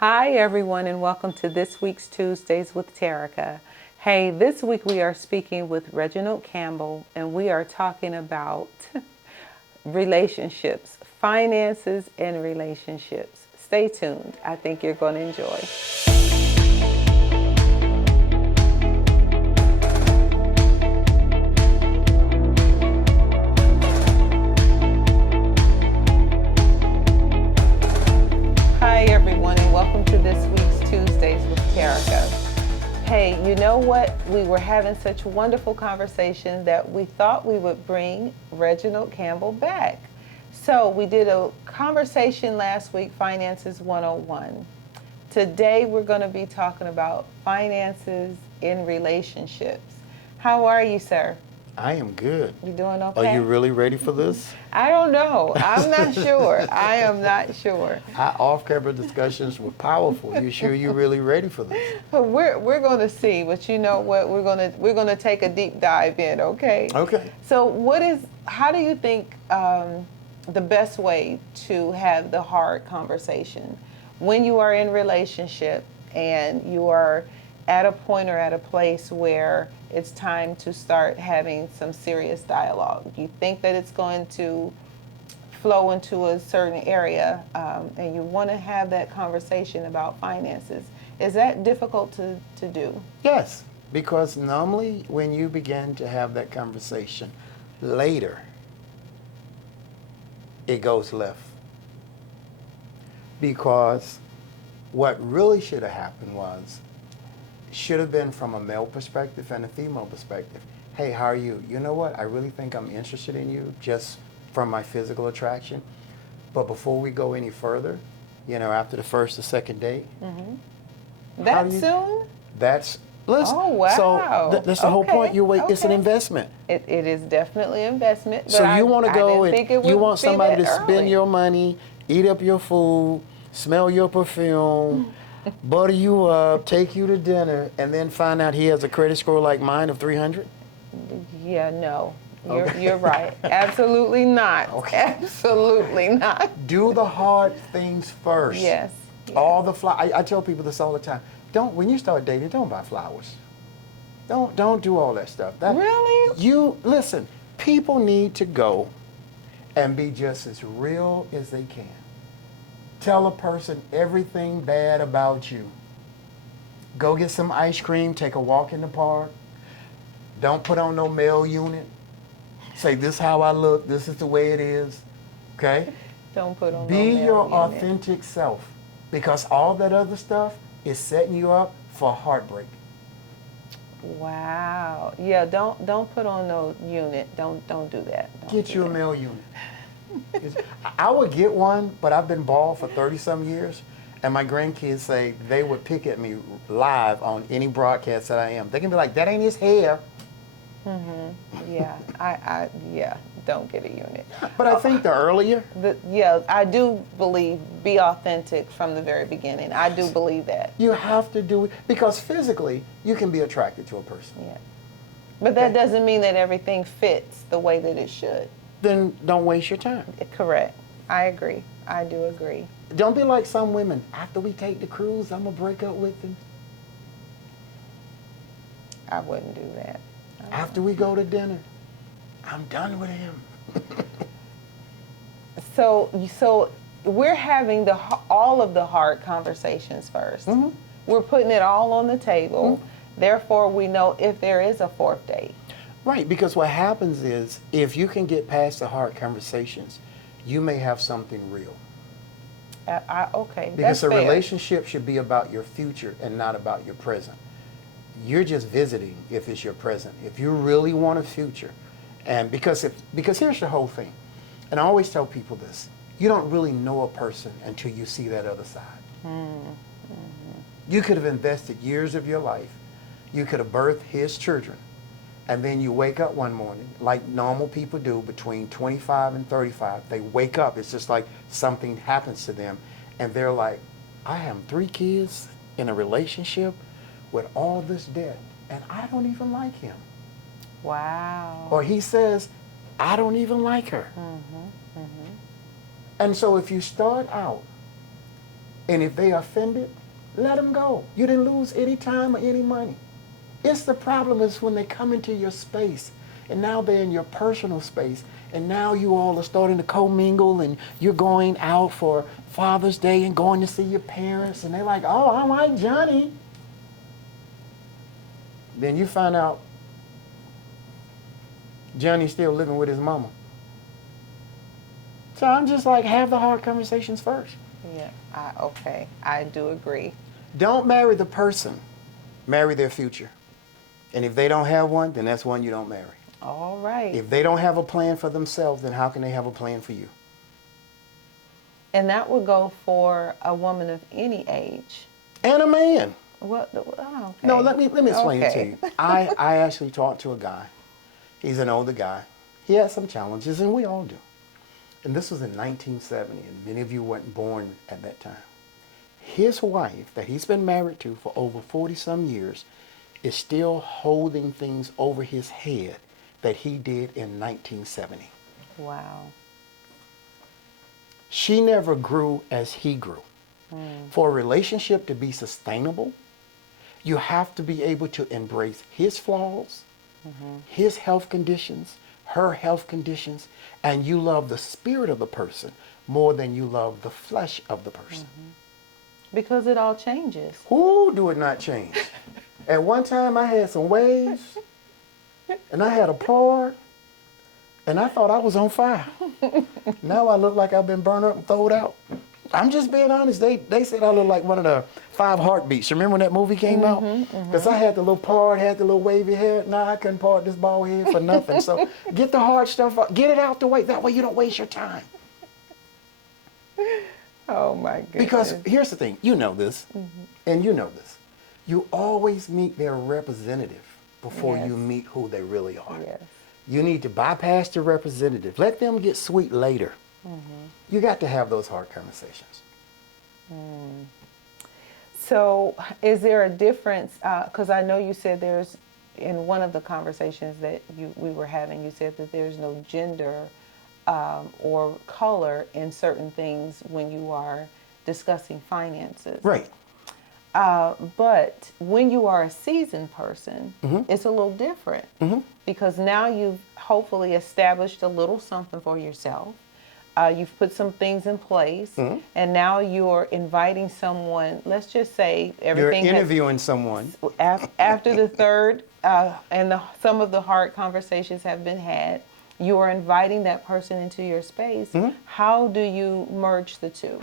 Hi, everyone, and welcome to this week's Tuesdays with Terica. Hey, this week we are speaking with Reginald Campbell, and we are talking about relationships, finances, and relationships. Stay tuned. I think you're going to enjoy. Hi, everyone, and welcome to this week's Tuesdays with Terica. Hey, you know what? We were having such wonderful conversation that we thought we would bring Reginald Campbell back. So we did a conversation last week, Finances 101. Today we're going to be talking about finances in relationships. How are you, sir? I am good. You doing okay? Are you really ready for this? I don't know. I'm not sure. I am not sure. Our off-camera discussions were powerful. You sure you're really ready for this? But we're going to see. But you know what? We're going to take a deep dive in. Okay. Okay. So how do you think the best way to have the hard conversation when you are in relationship and you are at a point or at a place where it's time to start having some serious dialogue? You think that it's going to flow into a certain area, and you want to have that conversation about finances. Is that difficult to do? Yes, because normally when you begin to have that conversation later, it goes left. Because what really should have happened should have been from a male perspective and a female perspective. Hey, how are you? You know what? I really think I'm interested in you just from my physical attraction. But before we go any further, after the first or second date. Mm-hmm. That soon? Listen. Oh, wow. So that's the whole point. It's an investment. It is definitely an investment. But so you want to go and you want somebody to spend your money, eat up your food, smell your perfume, butter you up, take you to dinner, and then find out he has a credit score like mine of 300? Yeah, no. You're right. Absolutely not. Okay. Absolutely not. Do the hard things first. Yes. All the I tell people this all the time. When you start dating, don't buy flowers. Don't do all that stuff. Really? Listen, people need to go and be just as real as they can. Tell a person everything bad about you. Go get some ice cream, take a walk in the park. Don't put on no male unit. Say, this is how I look, this is the way it is, okay? Don't put on Be no male your unit. authentic self, because all that other stuff is setting you up for heartbreak. Wow. Yeah, don't put on no unit. Don't do that. Get you a male unit. I would get one, but I've been bald for 30-some years, and my grandkids say they would pick at me live on any broadcast that I am. They can be like, that ain't his hair. Mm-hmm. Yeah, don't get a unit. But I think the earlier. I do believe be authentic from the very beginning. I do believe that. You have to do it, because physically you can be attracted to a person. Yeah. But that doesn't mean that everything fits the way that it should. Then don't waste your time. Correct. I agree. I do agree. Don't be like some women. After we take the cruise, I'm going to break up with him. I wouldn't do that. After we go to dinner, I'm done with him. So we're having all of the hard conversations first. Mm-hmm. We're putting it all on the table. Mm-hmm. Therefore, we know if there is a fourth date. Right, because what happens is, if you can get past the hard conversations, you may have something real. Okay, because that's fair. A relationship should be about your future and not about your present. You're just visiting if it's your present. If you really want a future, and because here's the whole thing, and I always tell people this: you don't really know a person until you see that other side. Mm-hmm. You could have invested years of your life. You could have birthed his children. And then you wake up one morning, like normal people do, between 25 and 35. They wake up, it's just like something happens to them. And they're like, I have 3 kids in a relationship with all this debt, and I don't even like him. Wow. Or he says, I don't even like her. Mm-hmm. Mm-hmm. And so if you start out And if they offended, let them go. You didn't lose any time or any money. It's the problem is when they come into your space and now they're in your personal space and now you all are starting to commingle and you're going out for Father's Day and going to see your parents and they're like, oh, I like Johnny. Then you find out Johnny's still living with his mama. So I'm just like, have the hard conversations first. Yeah, okay, I do agree. Don't marry the person, marry their future. And if they don't have one, then that's one you don't marry. All right. If they don't have a plan for themselves, then how can they have a plan for you? And that would go for a woman of any age. And a man. What? Oh, okay. No, let me explain it to Okay. you. I actually talked to a guy. He's an older guy. He has some challenges, and we all do. And this was in 1970, and many of you weren't born at that time. His wife, that he's been married to for over 40-some years, is still holding things over his head that he did in 1970. Wow. She never grew as he grew. For a relationship to be sustainable, you have to be able to embrace his flaws, his health conditions, her health conditions, and you love the spirit of the person more than you love the flesh of the person. Because it all changes. Who do it not change? At one time I had some waves, and I had a part, and I thought I was on fire. Now I look like I've been burned up and thrown out. I'm just being honest. They said I look like one of the 5 heartbeats. Remember when that movie came out? Because I had the little part, had the little wavy hair. Nah, I couldn't part this bald head for nothing. So get the hard stuff out. Get it out the way. That way you don't waste your time. Oh my goodness. Because here's the thing. You know this, and you know this. You always meet their representative before Yes. you meet who they really are. Yes. You need to bypass the representative. Let them get sweet later. You got to have those hard conversations. So is there a difference, because I know you said there's, in one of the conversations that we were having, you said that there's no gender or color in certain things when you are discussing finances. Right. But when you are a seasoned person, it's a little different because now you've hopefully established a little something for yourself. You've put some things in place, and now you're inviting someone. Let's just say everything. You're interviewing someone. After the third, and some of the hard conversations have been had. You are inviting that person into your space. How do you merge the two?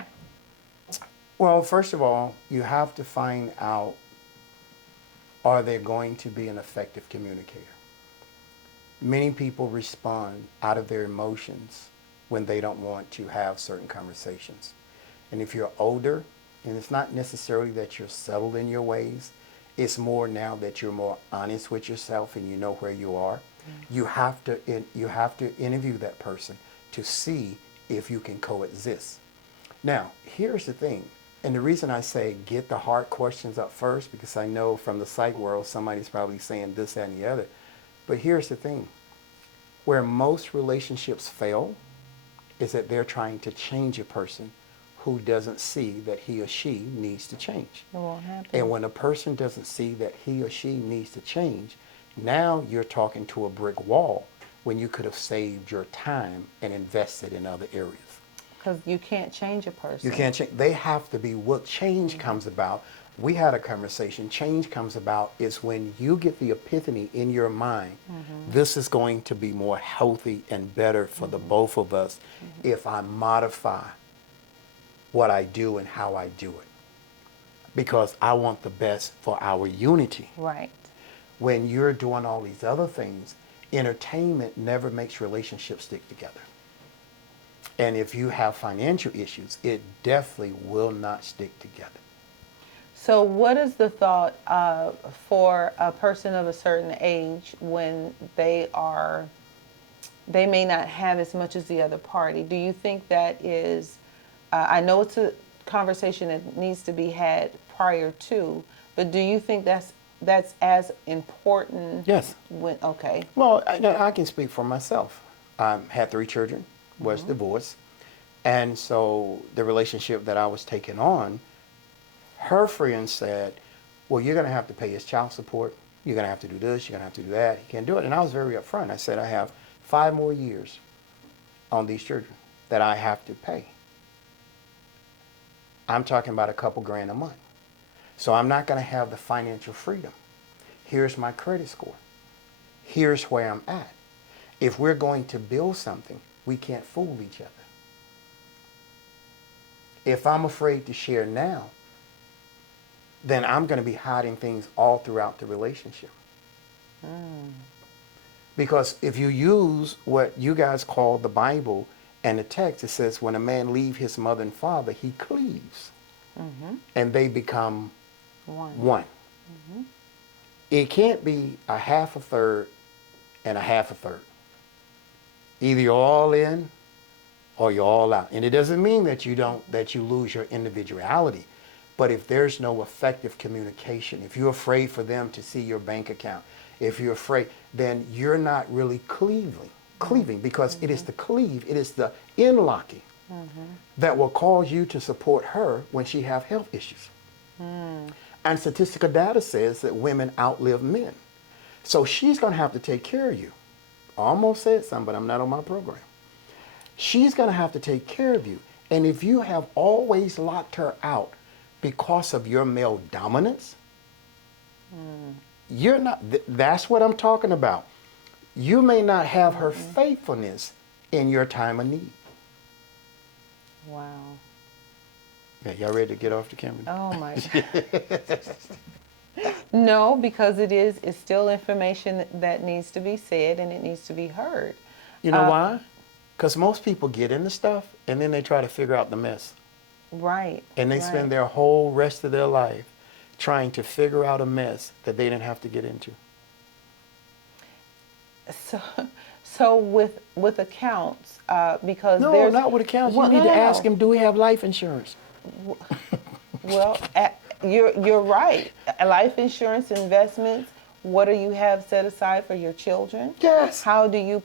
Well, first of all, you have to find out, are they going to be an effective communicator? Many people respond out of their emotions when they don't want to have certain conversations. And if you're older, and it's not necessarily that you're settled in your ways, it's more now that you're more honest with yourself and you know where you are. You have to interview that person to see if you can coexist. Now, here's the thing. And the reason I say get the hard questions up first, because I know from the psych world, somebody's probably saying this, that, and the other. But here's the thing. Where most relationships fail is that they're trying to change a person who doesn't see that he or she needs to change. It won't happen. And when a person doesn't see that he or she needs to change, now you're talking to a brick wall when you could have saved your time and invested in other areas. Because you can't change a person. You can't change. They have to be what change comes about. We had a conversation. Change comes about is when you get the epiphany in your mind, this is going to be more healthy and better for the both of us if I modify what I do and how I do it. Because I want the best for our unity. Right. When you're doing all these other things, entertainment never makes relationships stick together. And if you have financial issues, it definitely will not stick together. So what is the thought for a person of a certain age when they may not have as much as the other party? Do you think that is, I know it's a conversation that needs to be had prior to, but do you think that's as important? Yes. Okay. Well, I can speak for myself. I had 3 children, was divorced. And so the relationship that I was taking on, Her friends said, well, you're going to have to pay his child support. You're going to have to do this. You're going to have to do that. He can't do it. And I was very upfront. I said, I have 5 more years on these children that I have to pay. I'm talking about a couple grand a month. So I'm not going to have the financial freedom. Here's my credit score. Here's where I'm at. If we're going to build something, we can't fool each other. If I'm afraid to share now, then I'm going to be hiding things all throughout the relationship. Because if you use what you guys call the Bible and the text, it says when a man leaves his mother and father, he cleaves. And they become one. It can't be a half a third and a half a third. Either you're all in or you're all out. And it doesn't mean that you lose your individuality. But if there's no effective communication, if you're afraid for them to see your bank account, if you're afraid, then you're not really cleaving because it is the cleave, it is the inlocking that will cause you to support her when she have health issues. And statistical data says that women outlive men. So she's going to have to take care of you. I almost said something, but I'm not on my program. She's going to have to take care of you. And if you have always locked her out because of your male dominance, you're not, that's what I'm talking about. You may not have her faithfulness in your time of need. Wow. Yeah, y'all ready to get off the camera? Oh my God. No, because it's still information that needs to be said and it needs to be heard. You know why? Because most people get into stuff and then they try to figure out the mess. Right. And they spend their whole rest of their life trying to figure out a mess that they didn't have to get into. So with accounts, because no, there's not with accounts. You need to ask him, do we have life insurance? Well, you're right. Life insurance, investments. What do you have set aside for your children? Yes. How do you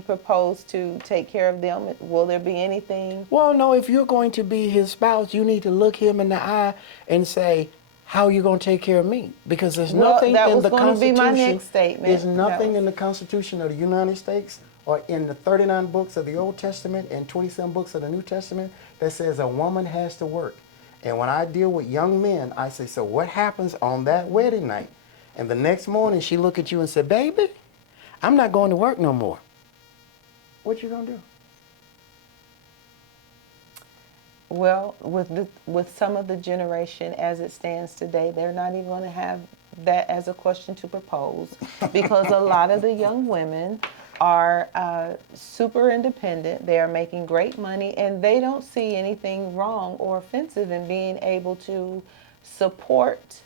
propose to take care of them? Will there be anything? Well, no. If you're going to be his spouse, you need to look him in the eye and say, how are you going to take care of me? Because there's nothing in the Constitution. That was going to be my next statement. There's nothing in the Constitution of the United States or in the 39 books of the Old Testament and 27 books of the New Testament that says a woman has to work. And when I deal with young men, I say, so what happens on that wedding night? And the next morning she look at you and say, baby, I'm not going to work no more. What you going to do? Well, with some of the generation as it stands today, they're not even going to have that as a question to propose because a lot of the young women are super independent. They are making great money and they don't see anything wrong or offensive in being able to support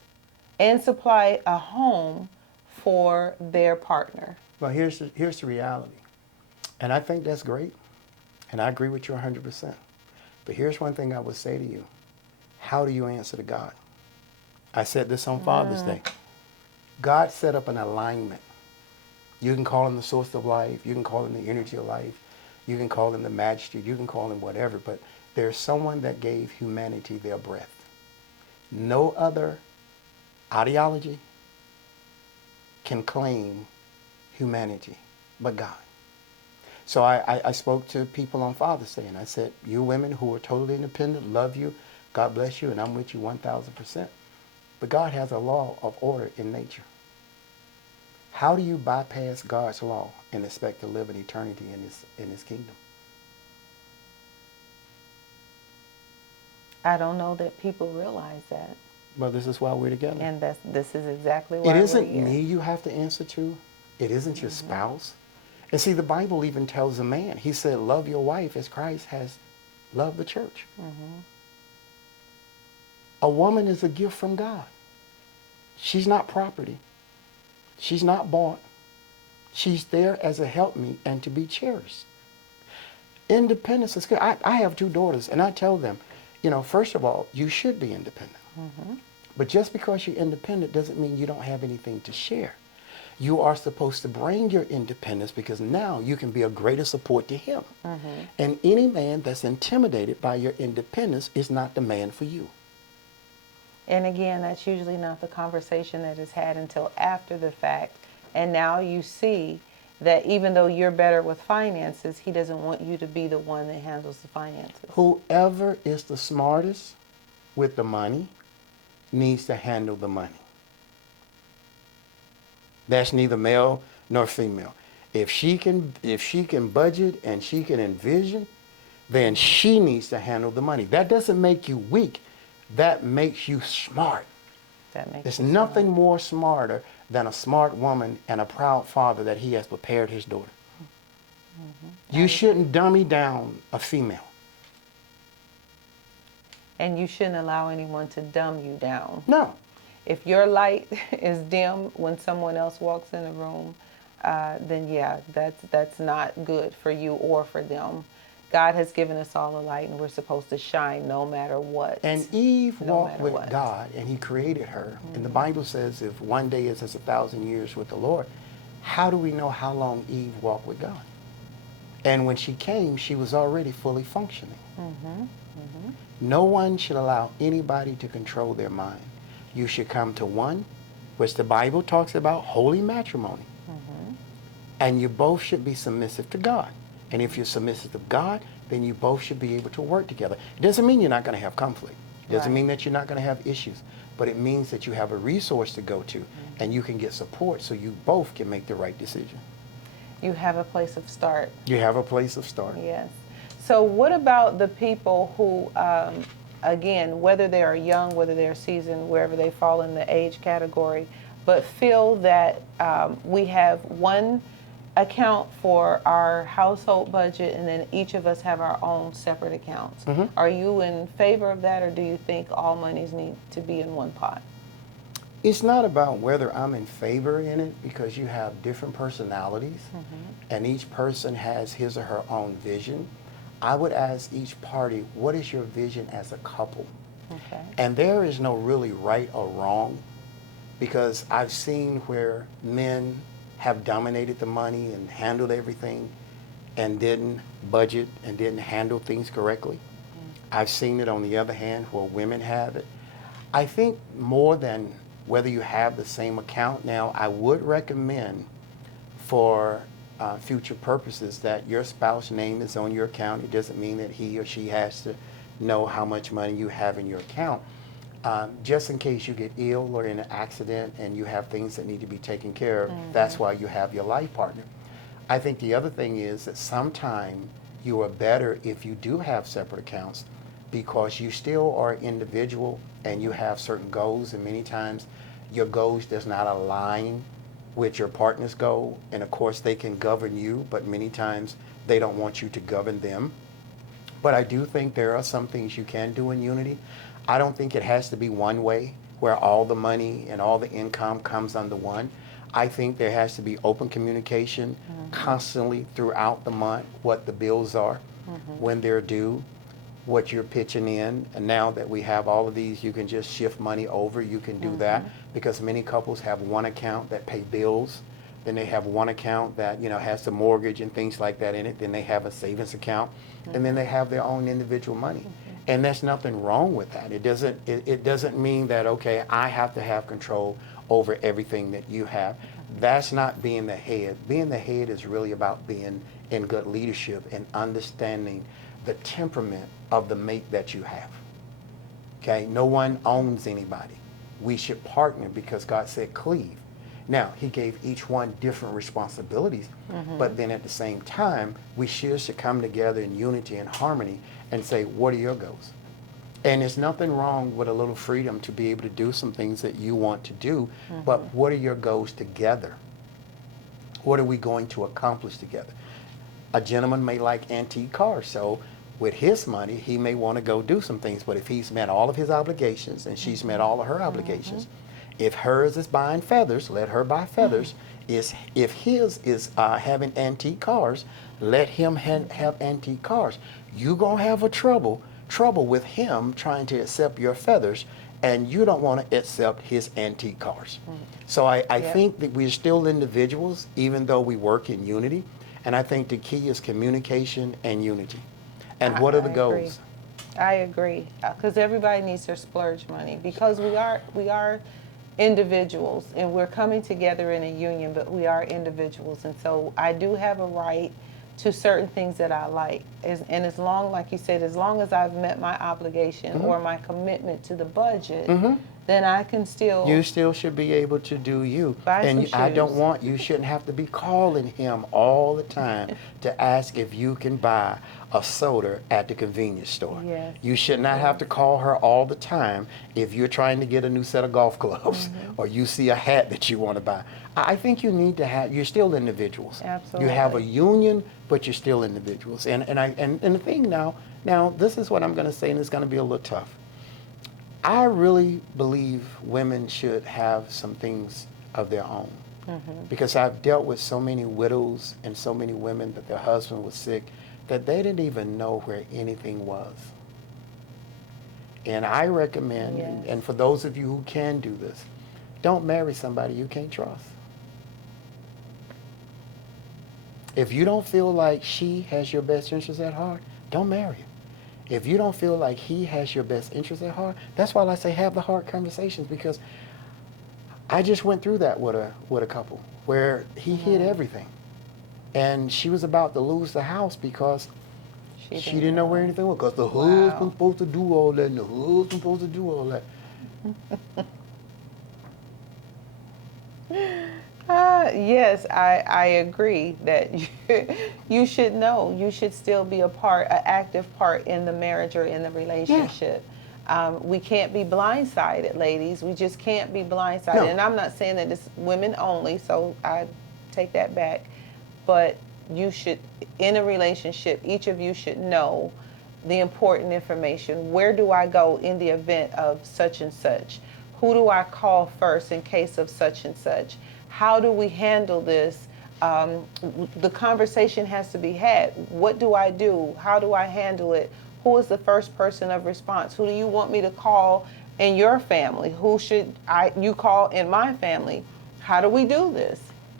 and supply a home for their partner. Well, here's the reality. And I think that's great. And I agree with you 100%. But here's one thing I would say to you. How do you answer to God? I said this on Father's Day. God set up an alignment. You can call him the source of life. You can call him the energy of life. You can call him the magistrate. You can call him whatever. But there's someone that gave humanity their breath. No other ideology can claim humanity but God. So I spoke to people on Father's Day and I said, you women who are totally independent, love you, God bless you, and I'm with you 1,000%. But God has a law of order in nature. How do you bypass God's law and expect to live an eternity in his kingdom? I don't know that people realize that. Well, this is why we're together. And this is exactly why we're here. It isn't me you have to answer to. It isn't your spouse. And see, the Bible even tells a man, he said, love your wife as Christ has loved the church. A woman is a gift from God. She's not property. She's not bought. She's there as a helpmeet and to be cherished. Independence is good. I have 2 daughters, and I tell them, you know, first of all, you should be independent. But just because you're independent doesn't mean you don't have anything to share. You are supposed to bring your independence because now you can be a greater support to him. And any man that's intimidated by your independence is not the man for you. And again, that's usually not the conversation that is had until after the fact. And now you see that even though you're better with finances, he doesn't want you to be the one that handles the finances. Whoever is the smartest with the money needs to handle the money. That's neither male nor female. If she can budget and she can envision, then she needs to handle the money. That doesn't make you weak. That makes you smart. There's nothing more smarter than a smart woman and a proud father that he has prepared his daughter. You shouldn't dummy down a female. And you shouldn't allow anyone to dumb you down. No. If your light is dim when someone else walks in the room, then yeah, that's not good for you or for them. God has given us all a light, and we're supposed to shine no matter what. And Eve walked with God, and he created her. And the Bible says if one day is as 1,000 years with the Lord, how do we know how long Eve walked with God? And when she came, she was already fully functioning. No one should allow anybody to control their mind. You should come to one, which the Bible talks about, holy matrimony. And you both should be submissive to God. And if you're submissive to God, then you both should be able to work together. It doesn't mean you're not going to have conflict. It doesn't mean that you're not going to have issues. But it means that you have a resource to go to, and you can get support so you both can make the right decision. You have a place of start. You have a place of start. Yes. So what about the people who, again, whether they are young, whether they're seasoned, wherever they fall in the age category, but feel that we have one account for our household budget and then each of us have our own separate accounts. Are you in favor of that, or do you think all monies need to be in one pot? It's not about whether I'm in favor in it, because you have different personalities and each person has his or her own vision. I would ask each party, what is your vision as a couple? And there is no really right or wrong, because I've seen where men have dominated the money and handled everything and didn't budget and didn't handle things correctly. I've seen it on the other hand where women have it. I think more than whether you have the same account now, I would recommend for future purposes that your spouse's name is on your account. It doesn't mean that he or she has to know how much money you have in your account. Just in case you get ill or in an accident and you have things that need to be taken care of, that's why you have your life partner. I think the other thing is that sometimes you are better if you do have separate accounts, because you still are individual and you have certain goals, and many times your goals does not align with your partner's goal. And of course they can govern you, but many times they don't want you to govern them. But I do think there are some things you can do in unity. I don't think it has to be one way where all the money and all the income comes under one. I think there has to be open communication constantly throughout the month, what the bills are, when they're due, what you're pitching in. And now that we have all of these, you can just shift money over. You can do that, because many couples have one account that pay bills. Then they have one account that, you know, has the mortgage and things like that in it. Then they have a savings account, and then they have their own individual money. And there's nothing wrong with that. It doesn't mean that, okay, I have to have control over everything that you have. That's not being the head. Being the head is really about being in good leadership and understanding the temperament of the mate that you have. Okay, no one owns anybody. We should partner because God said cleave. Now, he gave each one different responsibilities, but then at the same time, we should come together in unity and harmony and say, what are your goals? And there's nothing wrong with a little freedom to be able to do some things that you want to do, but what are your goals together? What are we going to accomplish together? A gentleman may like antique cars, so with his money, he may want to go do some things, but if he's met all of his obligations and she's met all of her obligations, if hers is buying feathers, let her buy feathers. If his is having antique cars, let him have antique cars. You're going to have a trouble with him trying to accept your feathers, and you don't want to accept his antique cars. So I think that we're still individuals, even though we work in unity. And I think the key is communication and unity. And what are the goals? I agree, because everybody needs their splurge money, because we are individuals and we're coming together in a union, but we are individuals, and so I do have a right to certain things that I like, and as long, like you said, as long as I've met my obligation or my commitment to the budget, then I can still. You still should be able to do you. Buy some And I don't shoes. want, you shouldn't have to be calling him all the time to ask if you can buy a soda at the convenience store. Yes. You should not have to call her all the time if you're trying to get a new set of golf gloves or you see a hat that you want to buy. I think you need to have, you're still individuals. Absolutely. You have a union, but you're still individuals. And the thing now, this is what I'm going to say, and it's going to be a little tough. I really believe women should have some things of their own. Because I've dealt with so many widows and so many women that their husband was sick that they didn't even know where anything was. And I recommend, Yes. and for those of you who can do this, don't marry somebody you can't trust. If you don't feel like she has your best interests at heart, don't marry her. If you don't feel like he has your best interests at heart, that's why I say have the hard conversations, because I just went through that with a couple where he hid everything. And she was about to lose the house because she didn't know where anything was, because the husband's supposed to do all that, and the husband's supposed to do all that. Yes, I agree that you should know. You should still be an active part in the marriage or in the relationship. We can't be blindsided, ladies. We just can't be blindsided. No. And I'm not saying that it's women only, so I take that back. But you should, in a relationship, each of you should know the important information. Where do I go in the event of such and such? Who do I call first in case of such and such? How do we handle this? The conversation has to be had. What do I do? How do I handle it? Who is the first person of response? Who do you want me to call in your family? Who should you call in my family? How do we do this?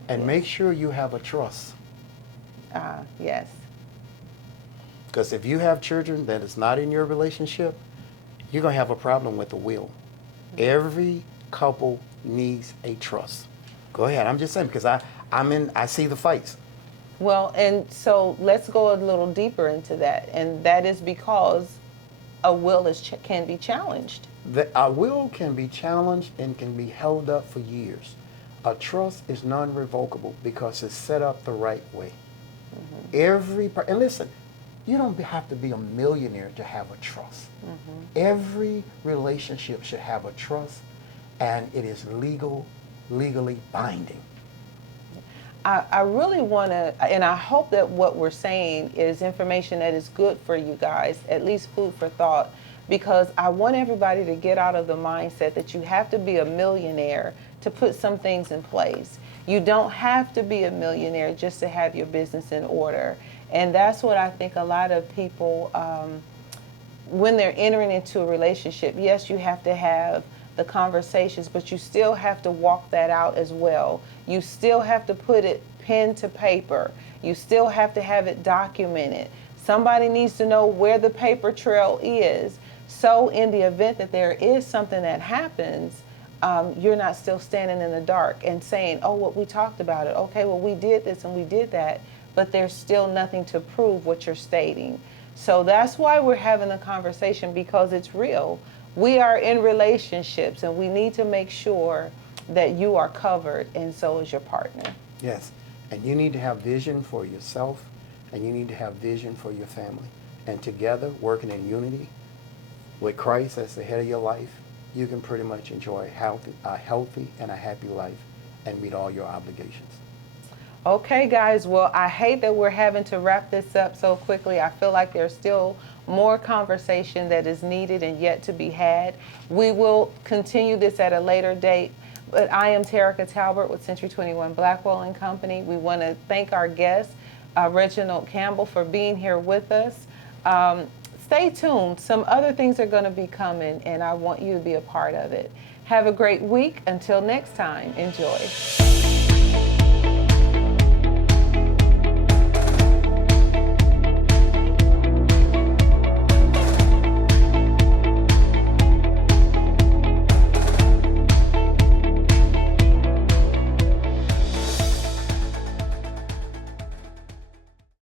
And make sure you have a trust. Yes. Because if you have children that is not in your relationship, you're going to have a problem with the will. Every couple needs a trust. Go ahead. I'm just saying, because I see the fights. Well, and so let's go a little deeper into that. And that is because a will can be challenged. A will can be challenged and can be held up for years. A trust is non-revocable because it's set up the right way. And listen, you don't have to be a millionaire to have a trust. Every relationship should have a trust, and it is legally binding. I really want to, and I hope that what we're saying is information that is good for you guys, at least food for thought, because I want everybody to get out of the mindset that you have to be a millionaire to put some things in place. You don't have to be a millionaire just to have your business in order. And that's what I think a lot of people, when they're entering into a relationship, yes, you have to have the conversations, but you still have to walk that out as well. You still have to put it pen to paper. You still have to have it documented. Somebody needs to know where the paper trail is. So in the event that there is something that happens, you're not still standing in the dark and saying, oh, well, we talked about it. Okay, well, we did this and we did that, but there's still nothing to prove what you're stating. So that's why we're having the conversation, because it's real. We are in relationships, and we need to make sure that you are covered, and so is your partner. Yes, and you need to have vision for yourself, and you need to have vision for your family. And together, working in unity with Christ as the head of your life, you can pretty much enjoy a healthy and a happy life and meet all your obligations. Okay, guys, well, I hate that we're having to wrap this up so quickly. I feel like there's still more conversation that is needed and yet to be had. We will continue this at a later date, but I am Terica Talbert with Century 21 Blackwell and Company. We want to thank our guest, Reginald Campbell, for being here with us. Stay tuned. Some other things are going to be coming, and I want you to be a part of it. Have a great week. Until next time, enjoy.